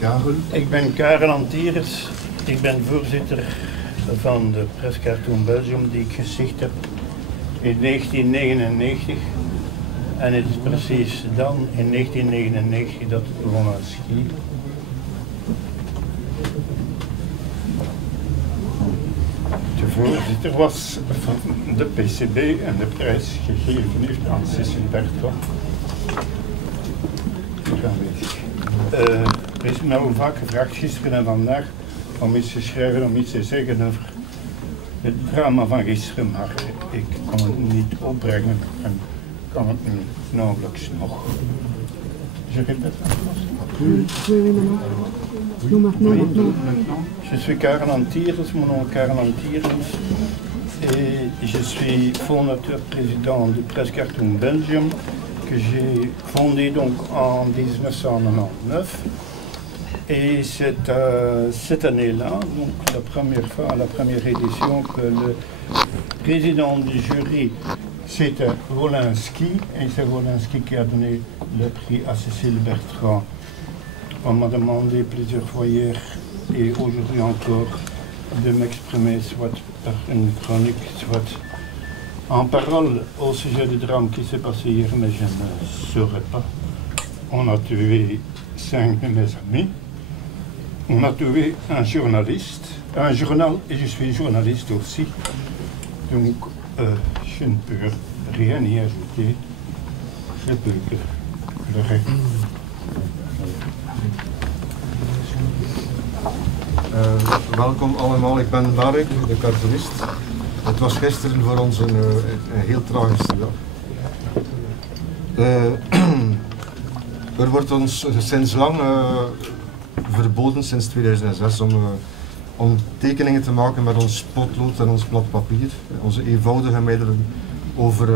Karel? Ik ben Karel Antiers. Ik ben voorzitter van de Presse Cartoon Belgium die ik gesticht heb in 1999. En het is precies dan, in 1999, dat Roland Ski de voorzitter was van de PCB en de prijs gegeven heeft aan Cécile Bertrand. Er is mij al vaak gevraagd, gisteren en vandaag, om iets te schrijven, om iets te zeggen over het drama van gisteren, maar ik kon het niet opbrengen en kan het nu nauwelijks nog. Je répète Je suis Karel Antiers, mon nom est Karel Antiers et je suis fondateur président du Presse Cartoon Belgium que j'ai fondé donc en 1999. Et c'est cette année-là, donc la première fois, la première édition, que le président du jury, c'était Roland Ski, et c'est Roland Ski qui a donné le prix à Cécile Bertrand. On m'a demandé plusieurs fois hier et aujourd'hui encore de m'exprimer soit par une chronique, soit en parole au sujet du drame qui s'est passé hier, mais je ne saurais pas. On a tué 5 de mes amis. On a tué un journaliste, un journal, et je suis journaliste aussi. Donc, je ne peux rien y ajouter. Je peux que le reste. Welkom allemaal, ik ben Marek, de cartoonist. Het was gisteren voor ons een heel tragische dag. Er wordt ons sinds lang verboden, sinds 2006, om tekeningen te maken met ons potlood en ons blad papier, onze eenvoudige middelen over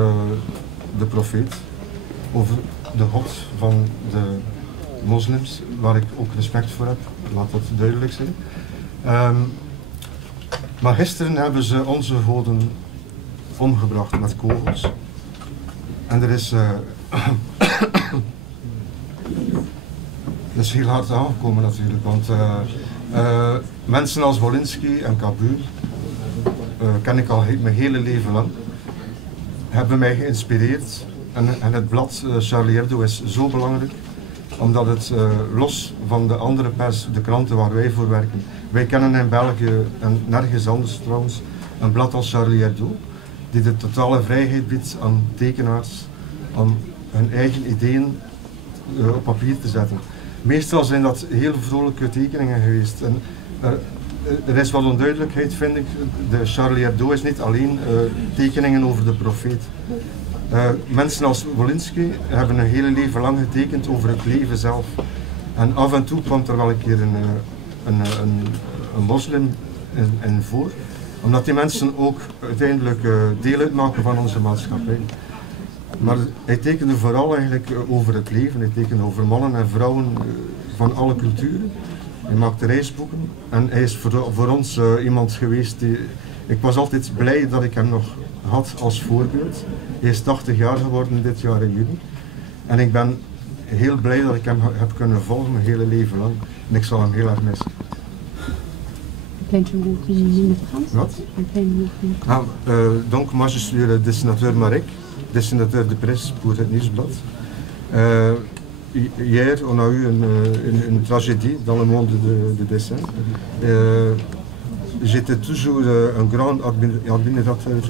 de profeet, over de God van de moslims, waar ik ook respect voor heb, laat dat duidelijk zijn. Maar gisteren hebben ze onze goden omgebracht met kogels. En er is dat is heel hard aangekomen natuurlijk, want mensen als Wolinski en Cabu ken ik al mijn hele leven lang, hebben mij geïnspireerd en het blad Charlie Hebdo is zo belangrijk, omdat het los van de andere pers, de kranten waar wij voor werken, wij kennen in België en nergens anders trouwens een blad als Charlie Hebdo, die de totale vrijheid biedt aan tekenaars om hun eigen ideeën op papier te zetten. Meestal zijn dat heel vrolijke tekeningen geweest. En er is wat onduidelijkheid, vind ik. De Charlie Hebdo is niet alleen tekeningen over de profeet. Mensen als Wolinski hebben een hele leven lang getekend over het leven zelf. En af en toe kwam er wel een keer een moslim in voor. Omdat die mensen ook uiteindelijk deel uitmaken van onze maatschappij. Maar hij tekende vooral eigenlijk over het leven, hij tekende over mannen en vrouwen van alle culturen. Hij maakte reisboeken en hij is voor ons iemand geweest die... Ik was altijd blij dat ik hem nog had als voorbeeld. Hij is 80 jaar geworden dit jaar in juli. En ik ben heel blij dat ik hem heb kunnen volgen mijn hele leven lang. En ik zal hem heel erg missen. Donc moi je suis le dessinateur Marek, dessinateur de presse pour het Nieuwsblad. Hier on a eu une tragédie dans le monde du dessin. J'étais toujours un grand admirateur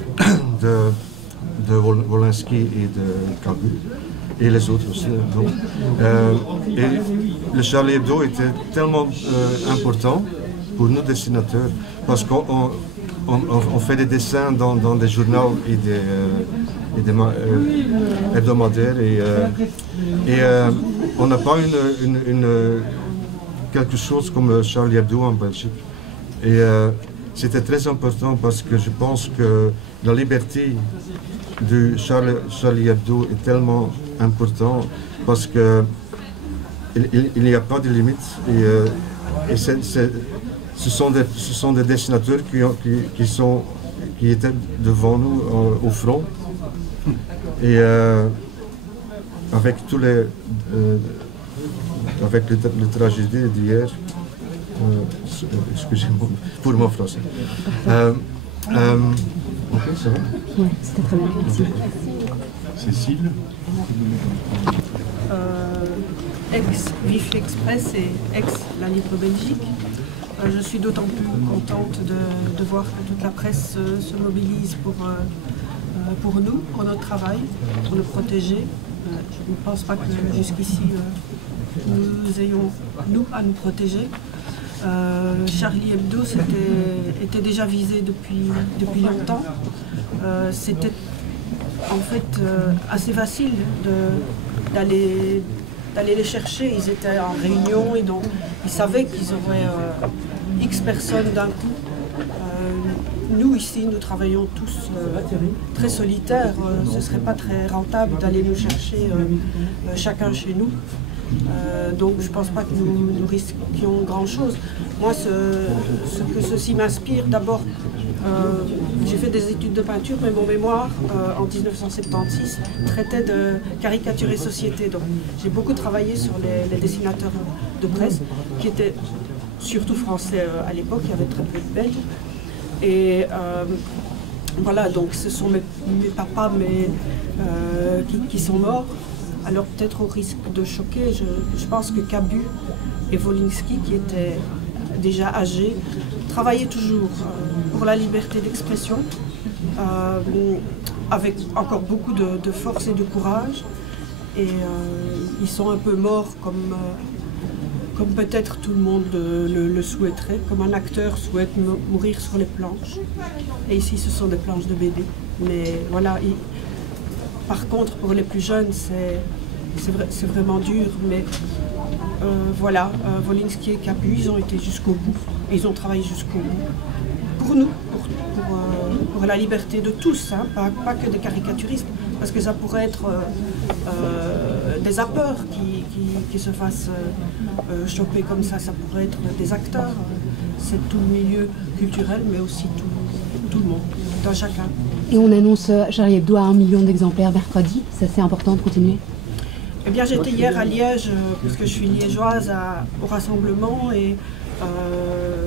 de Wolinski et de Cabu, et les autres aussi. Et le Charlie Hebdo était tellement important pour nous dessinateurs, parce qu'on fait des dessins dans des journaux et des hebdomadaires, et on n'a pas quelque chose comme Charlie Hebdo en Belgique. Et c'était très important parce que je pense que la liberté de Charlie Hebdo est tellement importante parce que il n'y a pas de limite. Et ce sont des dessinateurs qui étaient devant nous au front. Et avec tous les avec le tragédie d'hier. Excusez-moi pour mon français. Ok, c'est bon. Oui, c'était très bien. Merci. Cécile. Ex-Vif Express et ex-La Libre Belgique. Je suis d'autant plus contente de voir que toute la presse se mobilise pour nous, pour notre travail, pour le protéger. Je ne pense pas que jusqu'ici nous ayons, nous, à nous protéger. Charlie Hebdo était déjà visé depuis longtemps. C'était en fait assez facile d'aller les chercher. Ils étaient en réunion et donc ils savaient qu'ils auraient X personnes d'un coup. Nous ici, nous travaillons tous très solitaires. Ce ne serait pas très rentable d'aller nous chercher chacun chez nous. Donc je ne pense pas que nous risquions grand-chose. Moi, ce que ceci m'inspire, d'abord, j'ai fait des études de peinture, mais mon mémoire, en 1976, traitait de caricature et société. Donc j'ai beaucoup travaillé sur les dessinateurs de presse, qui étaient surtout français à l'époque, il y avait très peu de Belges. Et voilà, donc ce sont mes papas qui sont morts. Alors peut-être au risque de choquer, je pense que Cabu et Wolinski, qui étaient déjà âgés, travaillaient toujours pour la liberté d'expression, avec encore beaucoup de force et de courage. Et ils sont un peu morts comme peut-être tout le monde le souhaiterait, comme un acteur souhaite mourir sur les planches. Et ici, ce sont des planches de BD. Mais voilà, par contre, pour les plus jeunes, c'est vraiment dur. Mais voilà, Wolinski et Cabu, ils ont été jusqu'au bout. Et ils ont travaillé jusqu'au bout. Pour nous, pour la liberté de tous, hein, pas que des caricaturistes. Parce que ça pourrait être des zappeurs qui se fassent choper comme ça pourrait être des acteurs. C'est tout le milieu culturel, mais aussi tout le monde, tout un chacun. Et on annonce Charlie Hebdo à 1 million d'exemplaires mercredi. Ça, c'est important de continuer. Eh bien, j'étais hier à Liège, puisque je suis liégeoise, au rassemblement, et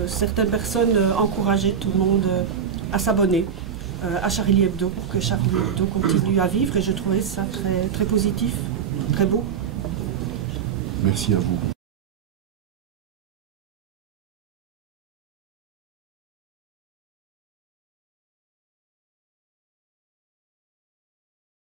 certaines personnes encourageaient tout le monde à s'abonner à Charlie Hebdo pour que Charlie Hebdo continue à vivre, et je trouvais ça très, très positif, très beau. Merci à vous.